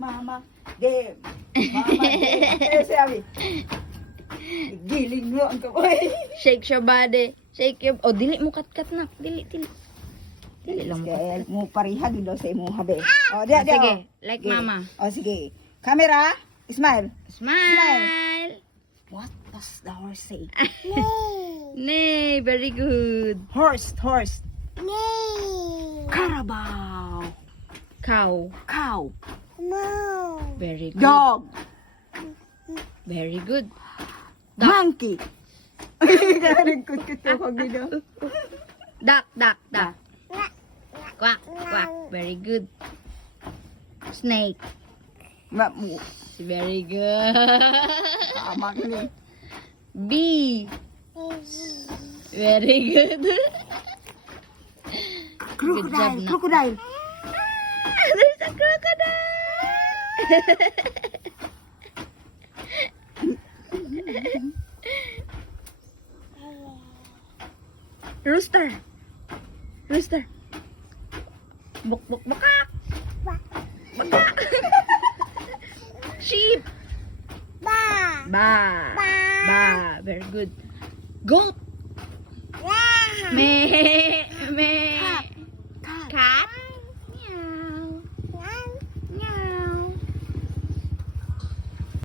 Mama, game. Mama, game. Eh, sabi. Giling mo ang kaboy. Shake your body. Shake your... Oh, dili mo kat-kat na. Dili. Dili lang mo Sige, kat-kat. mo parihag daw sa imo habe. Oh, dia. Sige, like mama. Oh, sige. Camera, smile. Smile. What does the horse say? Nay, very good. Horse. Carabao. Cow. Cow. Very good. Dog. Very good. Monkey. Nagkut ko gino. Duck. Quack. Very good. Snake. Mamu. Very good. Tama ni. Bee. Very good. Good job na. Crocodile. There's a crocodile. Rooster. Buk. Bakak. Sheep. Ba. Very good. Goat. Me.